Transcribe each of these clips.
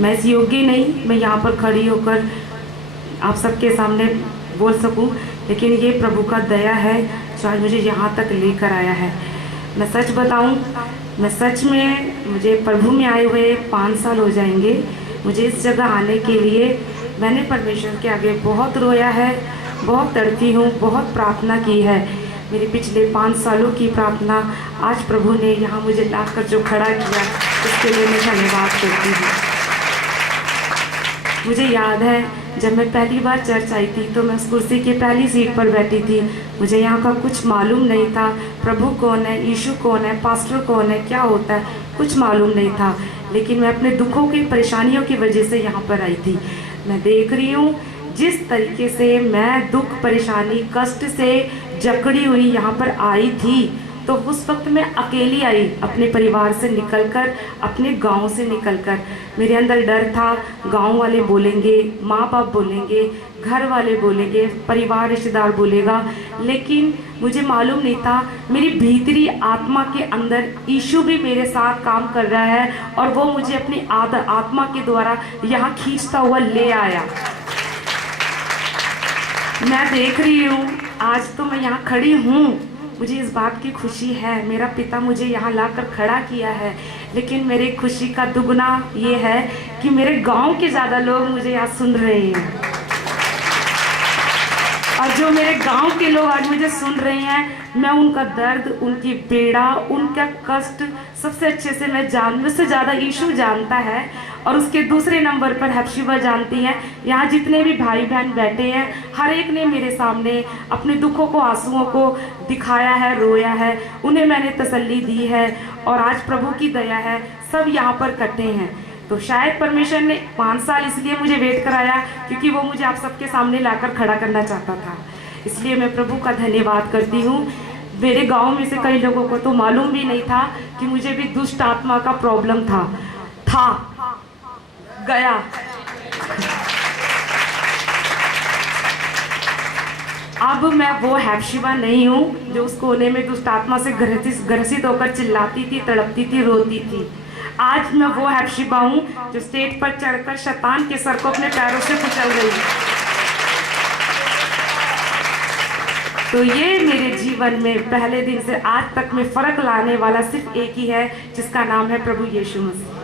मैं इस योग्य नहीं मैं यहाँ पर खड़ी होकर आप सबके सामने बोल सकूं, लेकिन ये प्रभु का दया है जो आज मुझे यहाँ तक लेकर आया है। मैं सच बताऊं, मैं सच में मुझे प्रभु में आए हुए 5 साल हो जाएंगे। मुझे इस जगह आने के लिए मैंने परमेश्वर के आगे बहुत रोया है, बहुत तड़पी हूँ, बहुत प्रार्थना की है। मेरे पिछले 5 सालों की प्रार्थना आज प्रभु ने यहाँ मुझे लाकर जो खड़ा किया, उसके लिए मैं धन्यवाद करती हूँ। मुझे याद है जब मैं पहली बार चर्च आई थी तो मैं उस कुर्सी की पहली सीट पर बैठी थी। मुझे यहाँ का कुछ मालूम नहीं था, प्रभु कौन है, यीशु कौन है, पास्टर कौन है, क्या होता है, कुछ मालूम नहीं था। लेकिन मैं अपने दुखों की परेशानियों की वजह से यहाँ पर आई थी। मैं देख रही हूँ जिस तरीके से मैं दुख, परेशानी, कष्ट से जकड़ी हुई यहाँ पर आई थी, तो उस वक्त मैं अकेली आई, अपने परिवार से निकलकर, अपने गांव से निकलकर। मेरे अंदर डर था, गांव वाले बोलेंगे, माँ बाप बोलेंगे, घर वाले बोलेंगे, परिवार रिश्तेदार बोलेगा, लेकिन मुझे मालूम नहीं था मेरी भीतरी आत्मा के अंदर यीशु भी मेरे साथ काम कर रहा है और वो मुझे अपनी आत्मा के द्वारा यहाँ खींचता हुआ ले आया। मैं देख रही हूँ आज तो मैं यहाँ खड़ी हूँ, मुझे इस बात की खुशी है, मेरा पिता मुझे यहाँ लाकर खड़ा किया है। लेकिन मेरी खुशी का दुगना ये है कि मेरे गांव के ज़्यादा लोग मुझे यहाँ सुन रहे हैं, और जो मेरे गांव के लोग आज मुझे सुन रहे हैं, मैं उनका दर्द, उनकी पीड़ा, उनका कष्ट सबसे अच्छे से मैं मुझसे ज़्यादा यीशु जानता है, और उसके दूसरे नंबर पर हेप्शिबा जानती हैं। यहाँ जितने भी भाई बहन बैठे हैं, हर एक ने मेरे सामने अपने दुखों को, आंसुओं को दिखाया है, रोया है, उन्हें मैंने तसल्ली दी है, और आज प्रभु की दया है सब यहाँ पर इकट्ठे हैं। तो शायद परमेश्वर ने 5 साल इसलिए मुझे वेट कराया क्योंकि वो मुझे आप सबके सामने लाकर खड़ा करना चाहता था। इसलिए मैं प्रभु का धन्यवाद करती हूँ। मेरे गांव में से कई लोगों को तो मालूम भी नहीं था कि मुझे भी दुष्ट आत्मा का प्रॉब्लम था गया। अब मैं वो हेप्शिबा नहीं हूँ जो उस कोने में दुष्ट आत्मा से ग्रसित होकर चिल्लाती थी, तड़पती थी, रोती थी। आज मैं वो हेप्शिबा हूँ जो स्टेज पर चढ़कर शैतान के सर को अपने पैरों से कुचल रही है। तो ये मेरे जीवन में पहले दिन से आज तक में फर्क लाने वाला सिर्फ एक ही है, जिसका नाम है प्रभु यीशु मसीह।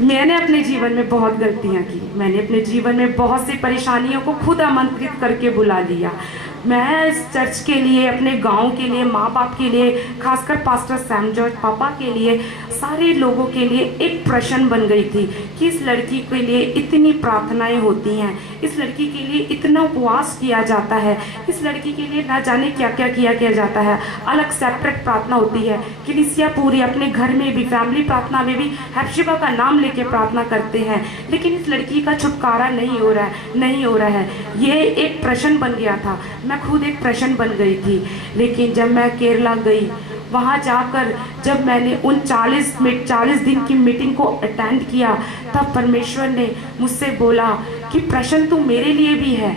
मैंने अपने जीवन में बहुत गलतियां की, मैंने अपने जीवन में बहुत सी परेशानियों को खुद आमंत्रित करके बुला लिया। मैं इस चर्च के लिए, अपने गांव के लिए, माँ बाप के लिए, खासकर पास्टर सैम जॉर्ज पापा के लिए, सारे लोगों के लिए एक प्रश्न बन गई थी कि इस लड़की के लिए इतनी प्रार्थनाएं होती हैं, इस लड़की के लिए इतना उपवास किया जाता है, इस लड़की के लिए ना जाने क्या क्या किया जाता है। अलग सेपरेट प्रार्थना होती है, कलीसिया पूरी अपने घर में भी, फैमिली प्रार्थना में भी हेप्शिबा का नाम लेके प्रार्थना करते हैं, लेकिन इस लड़की का छुटकारा नहीं हो रहा है। ये एक प्रश्न बन गया था, मैं खुद एक प्रश्न बन गई थी। लेकिन जब मैं केरला गई, वहाँ जाकर जब मैंने उन 40 दिन की मीटिंग को अटेंड किया, तब परमेश्वर ने मुझसे बोला कि प्रश्न तो मेरे लिए भी है।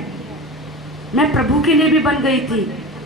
मैं प्रभु के लिए भी बन गई थी,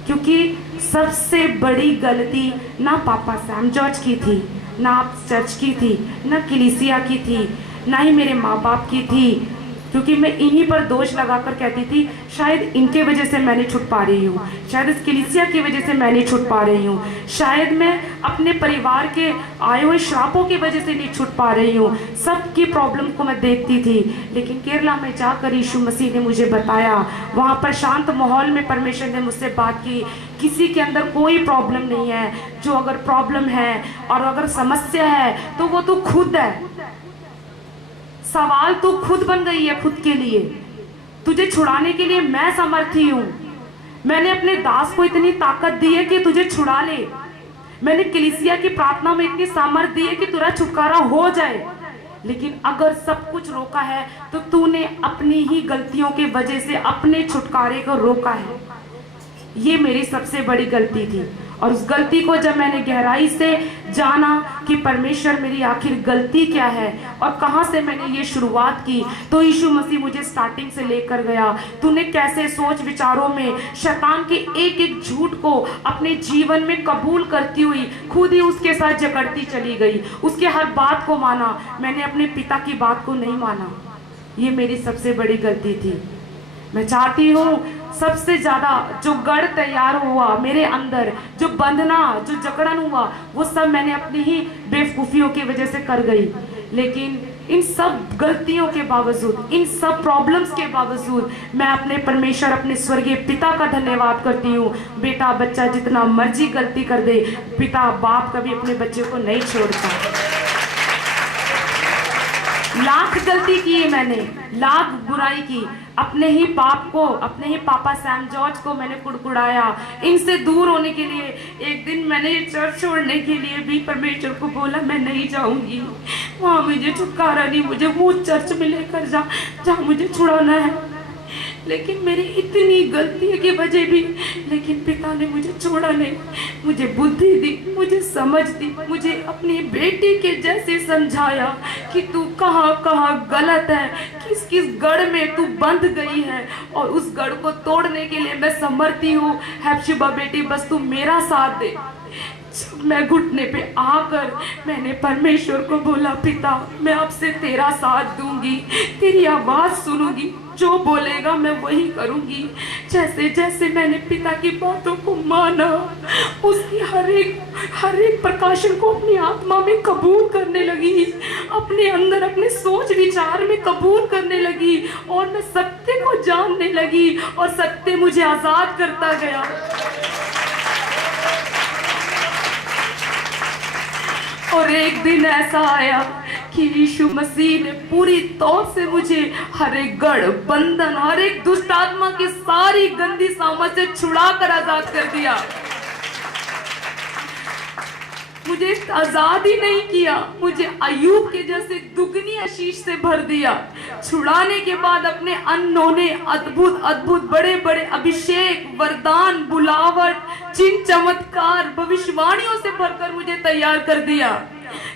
क्योंकि सबसे बड़ी गलती ना पापा सैम जॉर्ज की थी, ना चर्च की थी, ना कलीसिया की थी, ना ही मेरे माँ बाप की थी, क्योंकि मैं इन्हीं पर दोष लगाकर कहती थी शायद इनके वजह से मैं नहीं छूट पा रही हूँ, शायद इस कलीसिया की वजह से मैं नहीं छूट पा रही हूँ, शायद मैं अपने परिवार के आए हुए श्रापों की वजह से नहीं छूट पा रही हूँ। सबकी प्रॉब्लम को मैं देखती थी। लेकिन केरला में जाकर यीशु मसीह ने मुझे बताया, वहाँ पर शांत माहौल में परमेश्वर ने मुझसे बात की, किसी के अंदर कोई प्रॉब्लम नहीं है, जो अगर प्रॉब्लम है और अगर समस्या है तो वो तो खुद है, सवाल तो खुद बन गई है खुद के लिए। तुझे छुड़ाने के लिए मैं समर्थी हूं। मैंने अपने दास को इतनी ताकत दी है कि तुझे छुड़ा ले। मैंने कलीसिया की प्रार्थना में इतनी सामर्थ्य दी है कि तेरा छुटकारा हो जाए। लेकिन अगर सब कुछ रोका है तो तूने अपनी ही गलतियों की वजह से अपने छुटकारे को रोका है। ये मेरी सबसे बड़ी गलती थी, और उस गलती को जब मैंने गहराई से जाना कि परमेश्वर मेरी आखिर गलती क्या है और कहाँ से मैंने ये शुरुआत की, तो यीशु मसीह मुझे स्टार्टिंग से लेकर गया। तूने कैसे सोच विचारों में शैतान के एक एक झूठ को अपने जीवन में कबूल करती हुई खुद ही उसके साथ जकड़ती चली गई, उसके हर बात को माना। मैंने अपने पिता की बात को नहीं माना, ये मेरी सबसे बड़ी गलती थी। मैं चाहती हूँ सबसे ज़्यादा जो गढ़ तैयार हुआ मेरे अंदर, जो बंधना, जो जकड़न हुआ, वो सब मैंने अपनी ही बेवकूफ़ियों की वजह से कर गई। लेकिन इन सब गलतियों के बावजूद, इन सब प्रॉब्लम्स के बावजूद मैं अपने परमेश्वर, अपने स्वर्गीय पिता का धन्यवाद करती हूँ। बेटा बच्चा जितना मर्जी गलती कर दे, पिता बाप कभी अपने बच्चे को नहीं छोड़ता। लाख गलती की मैंने, लाख बुराई की, अपने ही बाप को, अपने ही पापा सैम जॉर्ज को मैंने कुड़कुड़ाया। इनसे दूर होने के लिए एक दिन मैंने चर्च छोड़ने के लिए भी परमेश्वर को बोला मैं नहीं जाऊंगी, वहाँ मुझे छुटकारा नहीं, मुझे वो चर्च में लेकर जा जहाँ मुझे छुड़ाना है। लेकिन मेरी इतनी गलती की वजह भी, लेकिन पिता ने मुझे छोड़ा नहीं, मुझे बुद्धि दी, मुझे समझ दी, मुझे अपनी बेटी के जैसे समझाया कि तू कहाँ कहाँ गलत है, किस किस गढ़ में तू बंध गई है, और उस गढ़ को तोड़ने के लिए मैं समर्थी हूँ। हेप्शिबा बेटी, बस तू मेरा साथ दे। जब मैं घुटने पे आकर मैंने परमेश्वर को बोला, पिता मैं आपसे तेरा साथ दूंगी, तेरी आवाज़ सुनूंगी, जो बोलेगा मैं वही करूंगी। जैसे जैसे मैंने पिता की बातों को माना, उसकी हर एक प्रकाशन को अपनी आत्मा में कबूल करने लगी, अपने अंदर अपने सोच विचार में कबूल करने लगी, और मैं सत्य को जानने लगी, और सत्य मुझे आज़ाद करता गया। और एक दिन ऐसा आया कि यीशु मसीह ने पूरी तौर से मुझे हर एक गढ़, बंधन, हर एक दुष्ट आत्मा की सारी गंदी सामत से छुड़ा कर आजाद कर दिया। मुझे आजाद ही नहीं किया, मुझे अय्यूब के जैसे दुगनी आशीष से भर दिया। छुड़ाने के बाद अपने अनहोने अद्भुत अद्भुत बड़े बड़े अभिषेक, वरदान, बुलावट, चिन्ह, चमत्कार, भविष्यवाणियों से भरकर मुझे तैयार कर दिया,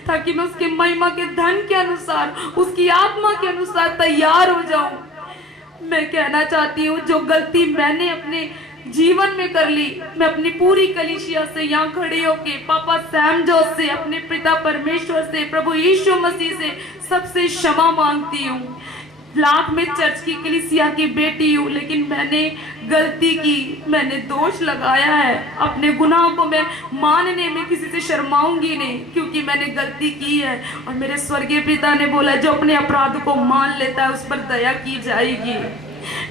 ताकि मैं उसके महिमा के धन के अनुसार, उसकी आत्मा के अनुसार तैयार हो जाऊं। मैं कहना चाहती हूँ, जो गलती मैंने अपने जीवन में कर ली, मैं अपनी पूरी कलीसिया से यहाँ खड़े होके, पापा सैम जॉर्ज से, अपने पिता परमेश्वर से, प्रभु यीशु मसीह से सबसे क्षमा मांगती हूँ। लाख में चर्च की कलीसिया की बेटी हूँ, लेकिन मैंने गलती की, मैंने दोष लगाया है। अपने गुनाहों को मैं मानने में किसी से शर्माऊंगी नहीं, क्योंकि मैंने गलती की है। और मेरे स्वर्गीय पिता ने बोला, जो अपने अपराध को मान लेता है उस पर दया की जाएगी।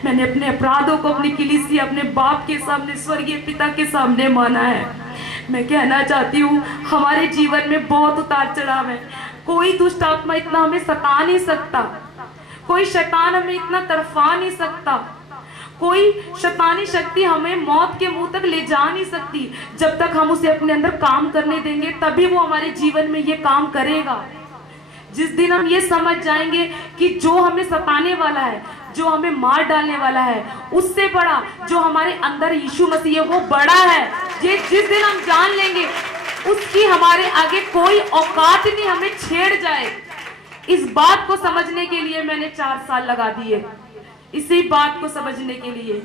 मैंने अपने अपराधों को अपनी कलीसिया, अपने बाप के सामने, स्वर्गीय पिता के सामने माना है। मैं कहना चाहती हूँ, हमारे जीवन में बहुत उतार चढ़ाव है। कोई दुष्ट आत्मा इतना हमें सता नहीं सकता, कोई शैतान हमें इतना तरफा नहीं सकता, कोई शैतानी शक्ति हमें मौत के मुंह तक ले जा नहीं सकती। जब तक हम उसे अपने अंदर काम करने देंगे, तभी वो हमारे जीवन में ये काम करेगा। जिस दिन हम ये समझ जाएंगे कि जो हमें सताने वाला है, जो हमें मार डालने वाला है, उससे बड़ा जो हमारे अंदर यीशु मसीह है वो बड़ा है, ये जिस दिन हम जान लेंगे, उसकी हमारे आगे कोई औकात नहीं हमें छेड़ जाए। इस बात को समझने के लिए मैंने 4 साल लगा दिए, इसी बात को समझने के लिए।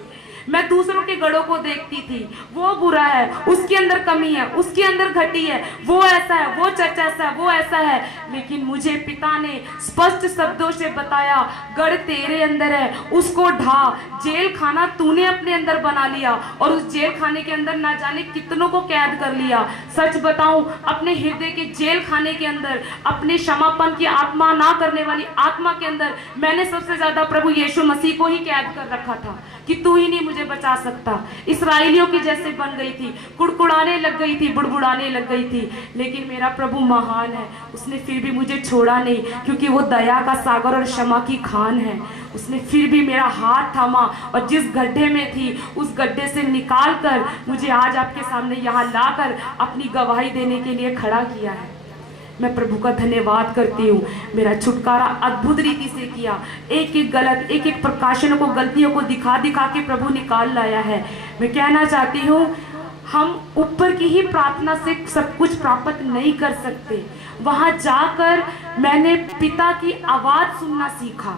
मैं दूसरों के गढ़ों को देखती थी, वो बुरा है, उसके अंदर कमी है, उसके अंदर घटी है, वो ऐसा है, वो चर्चा ऐसा है, वो ऐसा है। लेकिन मुझे पिता ने स्पष्ट शब्दों से बताया, गढ़ तेरे अंदर है, उसको ढा। जेल खाना तूने अपने अंदर बना लिया, और उस जेल खाने के अंदर ना जाने कितनों को कैद कर लिया। सच बताऊं, अपने हृदय के जेल खाने के अंदर, अपने क्षमापन की आत्मा ना करने वाली आत्मा के अंदर, मैंने सबसे ज्यादा प्रभु यीशु मसीह को ही कैद कर रखा था कि तू ही नहीं मुझे बचा सकता। इसराइलियों की जैसे बन गई थी, कुड़कुड़ाने लग गई थी, बुड़बुड़ाने लग गई थी। लेकिन मेरा प्रभु महान है, उसने फिर भी मुझे छोड़ा नहीं, क्योंकि वो दया का सागर और क्षमा की खान है। उसने फिर भी मेरा हाथ थामा, और जिस गड्ढे में थी उस गड्ढे से निकाल कर मुझे आज आपके सामने यहाँ लाकर अपनी गवाही देने के लिए खड़ा किया है। मैं प्रभु का धन्यवाद करती हूँ। मेरा छुटकारा अद्भुत रीति से किया, एक एक गलत, एक एक प्रकाशनों को, गलतियों को दिखा दिखा के प्रभु निकाल लाया है। मैं कहना चाहती हूँ, हम ऊपर की ही प्रार्थना से सब कुछ प्राप्त नहीं कर सकते। वहाँ जाकर मैंने पिता की आवाज़ सुनना सीखा,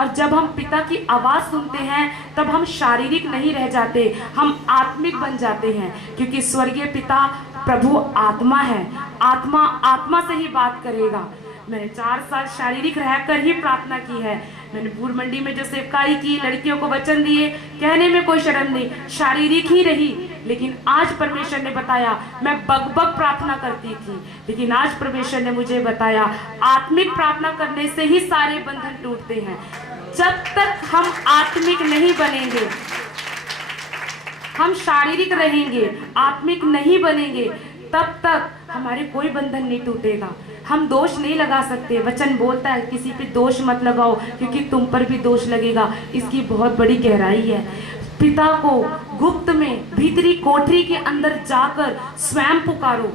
और जब हम पिता की आवाज़ सुनते हैं तब हम शारीरिक नहीं रह जाते, हम आत्मिक बन जाते हैं, क्योंकि स्वर्गीय पिता प्रभु आत्मा है। आत्मा आत्मा से ही बात करेगा। मैंने 4 साल शारीरिक रहकर ही प्रार्थना की है। मैंने भूर मंडी में जो सेवकाई की, लड़कियों को वचन दिए, कहने में कोई शर्म नहीं, शारीरिक ही रही। लेकिन आज परमेश्वर ने बताया, मैं बग प्रार्थना करती थी, लेकिन आज परमेश्वर ने मुझे बताया आत्मिक प्रार्थना करने से ही सारे बंधन टूटते हैं। जब तक हम आत्मिक नहीं बनेंगे, हम शारीरिक रहेंगे, आत्मिक नहीं बनेंगे, तब तक हमारे कोई बंधन नहीं टूटेगा। हम दोष नहीं लगा सकते। वचन बोलता है किसी पे दोष मत लगाओ, क्योंकि तुम पर भी दोष लगेगा। इसकी बहुत बड़ी गहराई है। पिता को गुप्त में, भीतरी कोठरी के अंदर जाकर स्वयं पुकारो,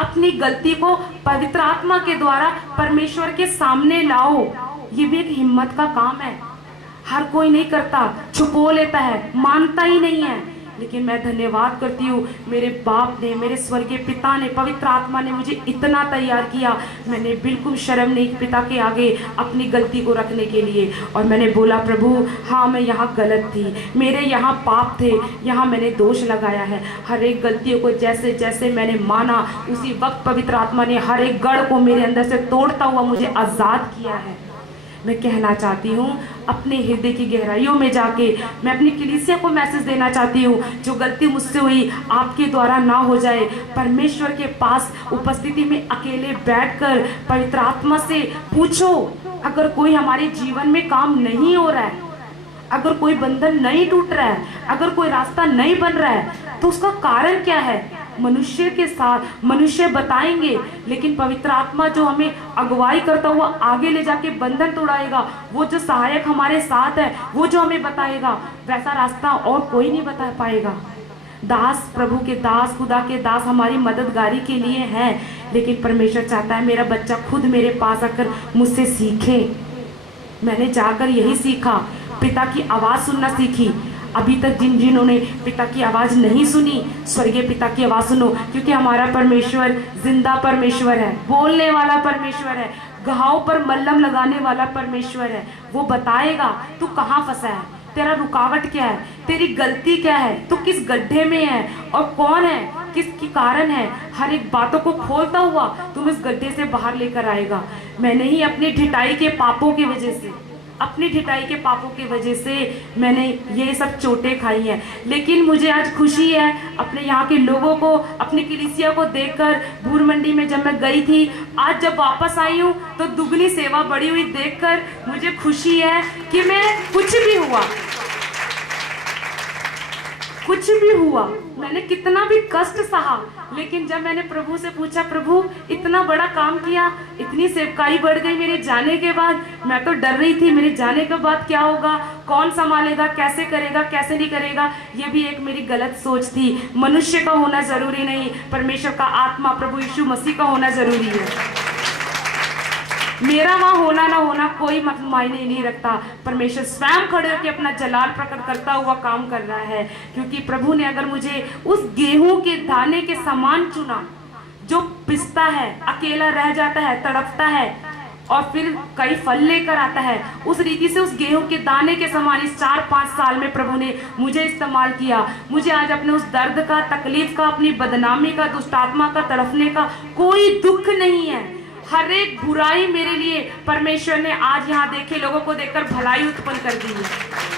अपनी गलती को पवित्र आत्मा के द्वारा परमेश्वर के सामने लाओ। ये भी एक हिम्मत का काम है। हर कोई नहीं करता, छुपो लेता है, मानता ही नहीं है। लेकिन मैं धन्यवाद करती हूँ, मेरे बाप ने, मेरे स्वर्गीय पिता ने, पवित्र आत्मा ने मुझे इतना तैयार किया। मैंने बिल्कुल शर्म नहीं पिता के आगे अपनी गलती को रखने के लिए। और मैंने बोला, प्रभु हाँ मैं यहाँ गलत थी, मेरे यहाँ पाप थे, यहाँ मैंने दोष लगाया है। हर एक गलतियों को जैसे जैसे मैंने माना, उसी वक्त पवित्र आत्मा ने हर एक गढ़ को मेरे अंदर से तोड़ता हुआ मुझे आज़ाद किया है। मैं कहना चाहती हूँ, अपने हृदय की गहराइयों में जाके मैं अपनी कलीसिया को मैसेज देना चाहती हूँ, जो गलती मुझसे हुई आपके द्वारा ना हो जाए। परमेश्वर के पास उपस्थिति में अकेले बैठकर पवित्र आत्मा से पूछो। अगर कोई हमारे जीवन में काम नहीं हो रहा है, अगर कोई बंधन नहीं टूट रहा है, अगर कोई रास्ता नहीं बन रहा है, तो उसका कारण क्या है? मनुष्य के साथ मनुष्य बताएंगे, लेकिन पवित्र आत्मा जो हमें अगुवाई करता हुआ आगे ले जाके बंधन तोड़ाएगा, वो जो सहायक हमारे साथ है, वो जो हमें बताएगा, वैसा रास्ता और कोई नहीं बता पाएगा। दास, प्रभु के दास, खुदा के दास हमारी मददगारी के लिए हैं, लेकिन परमेश्वर चाहता है मेरा बच्चा खुद मेरे पास आकर मुझसे सीखे। मैंने जाकर यही सीखा, पिता की आवाज़ सुनना सीखी। अभी तक जिन्होंने पिता की आवाज़ नहीं सुनी, स्वर्गीय पिता की आवाज़ सुनो, क्योंकि हमारा परमेश्वर जिंदा परमेश्वर है, बोलने वाला परमेश्वर है, घाव पर मल्लम लगाने वाला परमेश्वर है। वो बताएगा तू कहाँ फंसा है, तेरा रुकावट क्या है, तेरी गलती क्या है, तू किस गड्ढे में है और कौन है, किसकी कारण है। हर एक बातों को खोलता हुआ तुम इस गड्ढे से बाहर लेकर आएगा। मैंने ही अपनी ढिठाई के पापों की वजह से, अपनी ढिठाई के पापों की वजह से मैंने ये सब चोटें खाई हैं, लेकिन मुझे आज खुशी है अपने यहाँ के लोगों को, अपनी कलीसिया को देखकर। भूर मंडी में जब मैं गई थी, आज जब वापस आई हूँ तो दुगनी सेवा बढ़ी हुई देखकर मुझे खुशी है कि मैं कुछ भी हुआ, मैंने कितना भी कष्ट सहा, लेकिन जब मैंने प्रभु से पूछा, प्रभु इतना बड़ा काम किया, इतनी सेवकाई बढ़ गई मेरे जाने के बाद। मैं तो डर रही थी मेरे जाने के बाद क्या होगा, कौन संभालेगा, कैसे करेगा, कैसे नहीं करेगा। ये भी एक मेरी गलत सोच थी। मनुष्य का होना जरूरी नहीं, परमेश्वर का आत्मा प्रभु यीशु मसीह का होना जरूरी है। मेरा वहाँ होना ना होना कोई मायने नहीं रखता। परमेश्वर स्वयं खड़े होकर अपना जलाल प्रकट करता हुआ काम कर रहा है, क्योंकि प्रभु ने अगर मुझे उस गेहूं के दाने के समान चुना, जो पिसता है, अकेला रह जाता है, तड़पता है और फिर कई फल लेकर आता है, उस रीति से उस गेहूं के दाने के समान इस 4-5 साल में प्रभु ने मुझे इस्तेमाल किया। मुझे आज अपने उस दर्द का, तकलीफ का, अपनी बदनामी का, दुष्टात्मा का, तड़पने का कोई दुख नहीं है। हर एक बुराई मेरे लिए परमेश्वर ने आज यहाँ देखे लोगों को देखकर भलाई उत्पन्न कर दी है।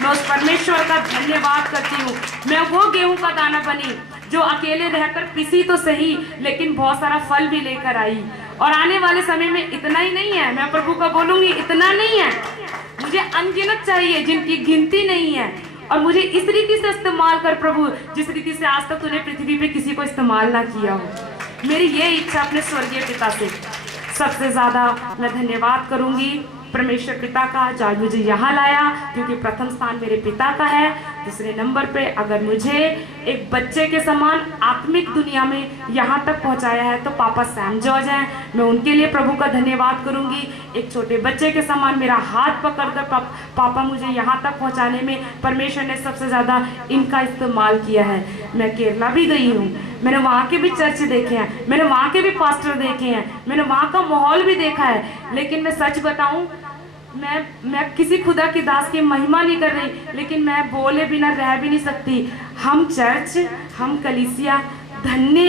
मैं उस परमेश्वर का धन्यवाद करती हूँ। मैं वो गेहूं का दाना बनी जो अकेले रहकर पिसी तो सही, लेकिन बहुत सारा फल भी लेकर आई। और आने वाले समय में इतना ही नहीं है, मैं प्रभु का बोलूंगी, इतना नहीं है, मुझे अनगिनत चाहिए जिनकी गिनती नहीं है। और मुझे इस रीति से इस्तेमाल कर प्रभु, जिस रीति से आज तक तूने पृथ्वी पे किसी को इस्तेमाल ना किया हो। मेरी ये इच्छा अपने स्वर्गीय पिता से। सबसे ज़्यादा मैं धन्यवाद करूंगी परमेश्वर पिता का, जो आज मुझे यहाँ लाया, क्योंकि प्रथम स्थान मेरे पिता का है। दूसरे नंबर पे अगर मुझे एक बच्चे के समान आत्मिक दुनिया में यहाँ तक पहुँचाया है तो पापा सैम जॉर्ज हैं। मैं उनके लिए प्रभु का धन्यवाद करूँगी। एक छोटे बच्चे के समान मेरा हाथ पकड़कर पापा मुझे यहाँ तक पहुँचाने में परमेश्वर ने सबसे ज़्यादा इनका इस्तेमाल किया है। मैं केरला भी गई हूँ, मैंने वहाँ के भी चर्च देखे हैं, मैंने वहाँ के भी पास्टर देखे हैं, मैंने वहाँ का माहौल भी देखा है। लेकिन मैं सच बताऊँ, मैं किसी खुदा की दास की महिमा नहीं कर रही, लेकिन मैं बोले बिना रह भी नहीं सकती। हम चर्च, हम कलीसिया धन्य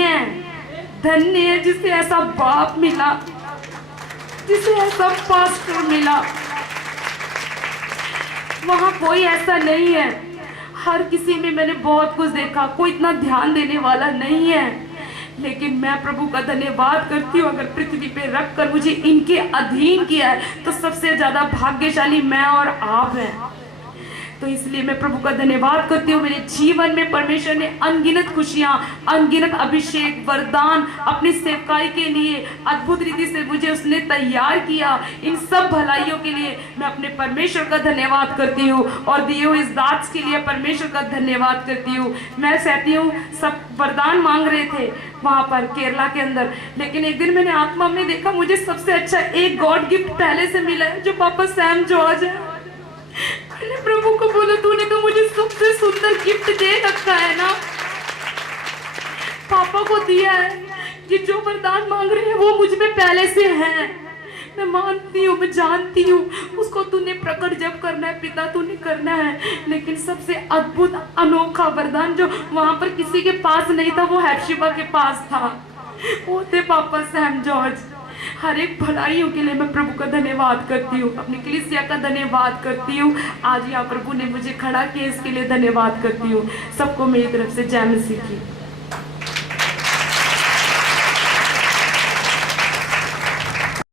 है जिसे ऐसा बाप मिला, जिसे ऐसा पास्टर मिला। वहाँ कोई ऐसा नहीं है। हर किसी में मैंने बहुत कुछ देखा, कोई इतना ध्यान देने वाला नहीं है। लेकिन मैं प्रभु का धन्यवाद करती हूँ, अगर पृथ्वी पे रख कर मुझे इनके अधीन किया है तो सबसे ज्यादा भाग्यशाली मैं और आप हैं। तो इसलिए मैं प्रभु का धन्यवाद करती हूँ। मेरे जीवन में परमेश्वर ने अनगिनत खुशियाँ, अनगिनत अभिषेक, वरदान अपनी सेवकाई के लिए अद्भुत रीति से मुझे उसने तैयार किया। इन सब भलाइयों के लिए मैं अपने परमेश्वर का धन्यवाद करती हूँ और दिए हुए इस दास के लिए परमेश्वर का धन्यवाद करती हूँ। मैं सहती हूँ, सब वरदान मांग रहे थे वहाँ पर केरला के अंदर, लेकिन एक दिन मैंने आत्मा में देखा मुझे सबसे अच्छा एक गॉड गिफ्ट पहले से मिला है, जो पापा सैम जॉर्ज है। मैंने प्रभु को बोला, तूने तो मुझे सबसे सुंदर गिफ्ट दे रखा है ना, पापा को दिया है। ये जो वरदान मांग रहे हैं वो मुझ में पहले से है। मैं मानती हूँ, मैं जानती हूँ, उसको तूने प्रकट जब करना है पिता तूने करना है। लेकिन सबसे अद्भुत अनोखा वरदान जो वहां पर किसी के पास नहीं था वो हेप्शिबा के पास था, वो थे पापा सैम जॉर्ज। हर एक भलाइयों के लिए मैं प्रभु का धन्यवाद करती हूँ, अपनी कलीसिया का धन्यवाद करती हूँ। आज यहाँ प्रभु ने मुझे खड़ा किया, इसके लिए धन्यवाद करती हूँ। सबको मेरी तरफ से जय मसीह की।